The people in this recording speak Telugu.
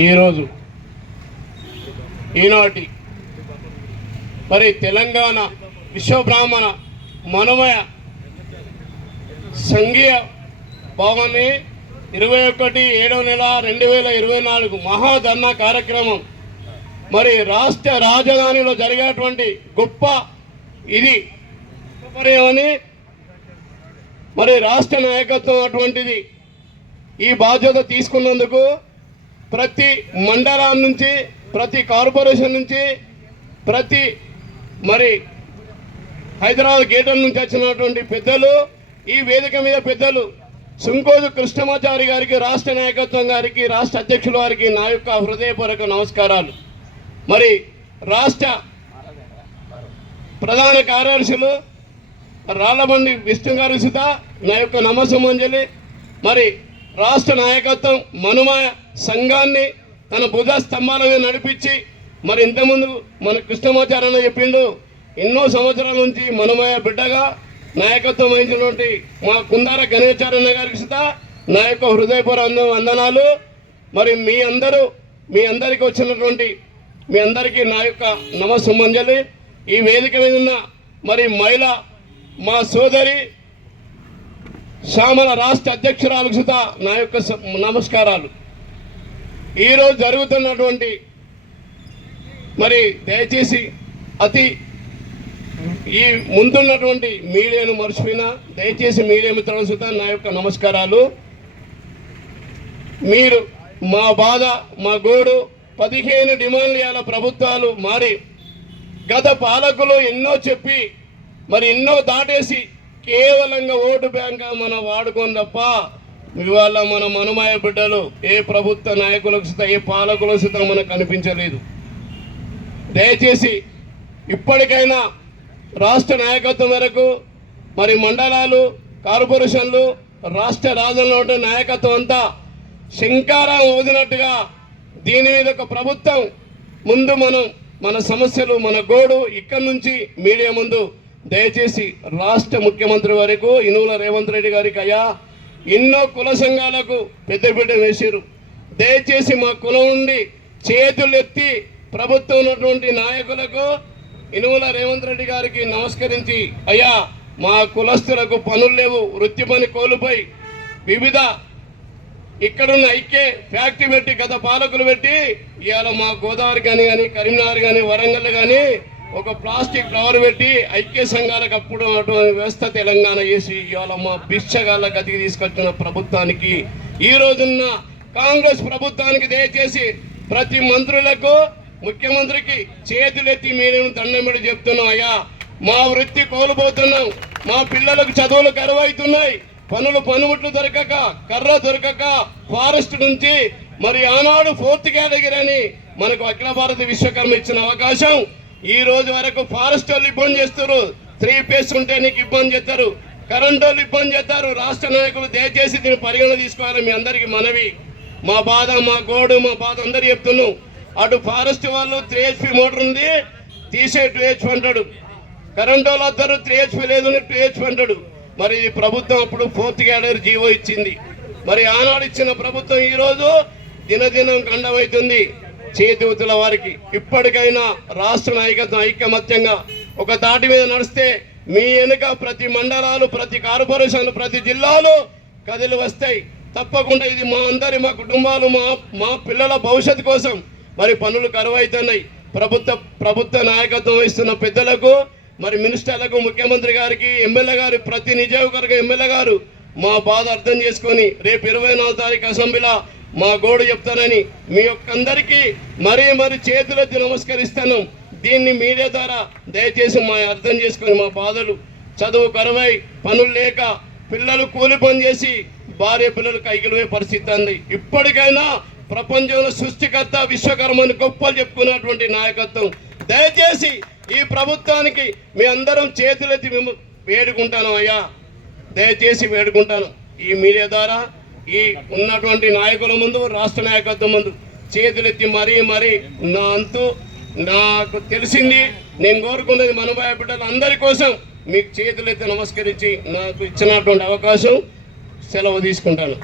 ఈరోజు ఈనాటి మరి తెలంగాణ విశ్వబ్రాహ్మణ మనమయ సంఘీయ భవన్ని ఇరవై ఒకటి ఏడవ నెల రెండు వేల ఇరవై నాలుగు మహాధర్నా కార్యక్రమం మరి రాష్ట్ర రాజధానిలో జరిగేటువంటి గొప్ప ఇది అని మరి రాష్ట్ర నాయకత్వం అటువంటిది ఈ బాధ్యత తీసుకున్నందుకు ప్రతి మండలం నుంచి ప్రతి కార్పొరేషన్ నుంచి ప్రతి మరి హైదరాబాద్ గేటర్ నుంచి వచ్చినటువంటి పెద్దలు ఈ వేదిక మీద పెద్దలు సుంకోజు కృష్ణమాచారి గారికి రాష్ట్ర నాయకత్వం గారికి రాష్ట్ర అధ్యక్షుల వారికి నా యొక్క హృదయపూర్వక నమస్కారాలు. మరి రాష్ట్ర ప్రధాన కార్యదర్శులు రాళ్ళబండి విష్ణు గారు సుధా నా యొక్క నమస్సమంజలి. మరి రాష్ట్ర నాయకత్వం మనుమాయ సంఘాన్ని తన భుజ స్తంభాల మీద నడిపించి మరి ఇంతకుముందు మన కృష్ణమాచార్య చెప్పిండు ఎన్నో సంవత్సరాల నుంచి మనుమాయ బిడ్డగా నాయకత్వం వహించినటువంటి మా కుందార గణేశారన్న గారికి సుతా నా యొక్క హృదయపూర్ వందనాలు. మరి మీ అందరూ మీ అందరికి వచ్చినటువంటి మీ అందరికీ నా యొక్క నమస్సుమంజలి. ఈ వేదిక మీద ఉన్న మరి మహిళ మా సోదరి శ్యామల రాష్ట్ర అధ్యక్షురాలకు సుత నా యొక్క నమస్కారాలు. ఈరోజు జరుగుతున్నటువంటి మరి దయచేసి అతి ఈ ముందున్నటువంటి మీడియాను మర్చిపోయినా దయచేసి మీడియా మిత్రుల సుత నా యొక్క నమస్కారాలు. మీరు మా బాధ మా గోడు పదిహేను డిమాండ్ల ప్రభుత్వాలు మారి గత పాలకులు ఎన్నో చెప్పి మరి ఎన్నో దాటేసి కేవలంగా ఓటు బ్యాంక్ మనం వాడుకొని తప్ప ఇవాళ మన మనుమాయ బిడ్డలు ఏ ప్రభుత్వ నాయకులకు సిద్ధ ఏ పాలకులకు సుత మనకు కనిపించలేదు. దయచేసి ఇప్పటికైనా రాష్ట్ర నాయకత్వం వరకు మరి మండలాలు కార్పొరేషన్లు రాష్ట్ర రాజంలో ఉండే నాయకత్వం అంతా శంకారం ఊదినట్టుగా దీని మీద ఒక ప్రభుత్వం ముందు మనం మన సమస్యలు మన గోడు ఇక్కడి నుంచి మీడియా ముందు దయచేసి రాష్ట్ర ముఖ్యమంత్రి వరకు ఇనువుల రేవంత్ రెడ్డి గారికి అయ్యా ఎన్నో కుల సంఘాలకు పెద్దపీట వేసారు దయచేసి మా కులం నుండి చేతులు ఎత్తి ప్రభుత్వం ఉన్నటువంటి నాయకులకు ఇనుముల రేవంత్ రెడ్డి గారికి నమస్కరించి అయ్యా మా కులస్తులకు పనులు లేవు వృత్తి పని కోల్పోయి వివిధ ఇక్కడున్న ఐక్య ఫ్యాక్టరీ పెట్టి గత పాలకులు పెట్టి ఇవాళ మా గోదావరి కానీ కానీ కరీంనగర్ కానీ వరంగల్ కానీ ఒక ప్లాస్టిక్ ఫ్లవర్ పెట్టి ఐక్య సంఘాలకు అప్పుడు అటువంటి వ్యవస్థ తెలంగాణ చేసి ఇవాళ మా బిచ్చగాళ్ళ గతికి తీసుకొచ్చిన ప్రభుత్వానికి ఈ రోజున్న కాంగ్రెస్ ప్రభుత్వానికి దయచేసి ప్రతి మంత్రులకు ముఖ్యమంత్రికి చేతులెత్తి మేము దండం పెట్టి చెప్తున్నాం. అయ్యా మా వృత్తి కోల్పోతున్నాం. మా పిల్లలకు చదువులు కరువైతున్నాయి పనులు పనిముట్లు దొరకక కర్ర దొరకక ఫారెస్ట్ నుంచి మరి ఆనాడు ఫోర్త్ కేటగిరీ అని మనకు అఖిల భారత విశ్వకర్మ ఇచ్చిన అవకాశం. ఈ రోజు వరకు ఫారెస్ట్ వాళ్ళు ఇబ్బంది చేస్తారు త్రీ పేస్ ఉంటే నీకు ఇబ్బంది చేస్తారు. కరెంట్ వాళ్ళు ఇబ్బంది చేస్తారు. రాష్ట్ర నాయకులు దయచేసి దీన్ని పరిగణన తీసుకోవాలి. మీ అందరికి మనవి. మా బాధ మా గోడు మా బాధ అందరు చెప్తున్నాం అటు ఫారెస్ట్ వాళ్ళు త్రీ హెచ్పి మోటార్ ఉంది. తీసే టూ హెచ్పి అంటాడు కరెంట్ వాళ్ళు వస్తారు. త్రీ హెచ్పి లేదు టూ హెచ్పి అంటాడు మరి ఈ ప్రభుత్వం అప్పుడు ఫోర్త్ క్యాడర్ జీవో ఇచ్చింది. మరి ఆనాడు ఇచ్చిన ప్రభుత్వం ఈరోజు దినదినం గండమవుతుంది చేతివతుల వారికి ఇప్పటికైనా రాష్ట్ర నాయకత్వం ఐకమత్యంగా ఒక తాటి మీద నడిస్తే మీ వెనుక ప్రతి మండలాలు ప్రతి కార్పొరేషన్లు ప్రతి జిల్లాలు కదిలి వస్తాయి. తప్పకుండా ఇది మా అందరి మా కుటుంబాలు మా మా పిల్లల భవిష్యత్తు కోసం మరి పనులు కరువైతున్నాయి. ప్రభుత్వ ప్రభుత్వ నాయకత్వం వహిస్తున్న పెద్దలకు మరి మినిస్టర్లకు ముఖ్యమంత్రి గారికి ఎమ్మెల్యే గారు ప్రతి నియోజకవర్గ ఎమ్మెల్యే గారు మా బాధ అర్థం చేసుకొని రేపు ఇరవై నాలుగు తారీఖు అసెంబ్లీలో మా గోడు చెప్తానని మీ ఒక్కందరికీ మరీ మరి చేతులెత్తి నమస్కరిస్తాను. దీన్ని మీడియా ద్వారా దయచేసి మా అర్థం చేసుకొని మా బాధలు చదువు కరువై పనులు లేక పిల్లలు కూలి పని చేసి భార్య పిల్లలు కైకిలవే పరిస్థితి అంది. ఇప్పటికైనా ప్రపంచంలో సృష్టికర్త విశ్వకర్మని గొప్పలు చెప్పుకున్నటువంటి నాయకత్వం. దయచేసి ఈ ప్రభుత్వానికి మీ అందరం చేతులెత్తి మేము వేడుకుంటాను అయ్యా. దయచేసి వేడుకుంటాను. ఈ మీడియా ద్వారా ఈ ఉన్నటువంటి నాయకుల ముందు రాష్ట్ర నాయకత్వం ముందు చేతులెత్తి మరీ మరీ నా అంతు నాకు తెలిసింది. నేను కోరుకున్నది మనబాయ బిడ్డలు అందరి కోసం మీకు చేతులెత్తి నమస్కరించి నాకు ఇచ్చినటువంటి అవకాశం సెలవు తీసుకుంటాను.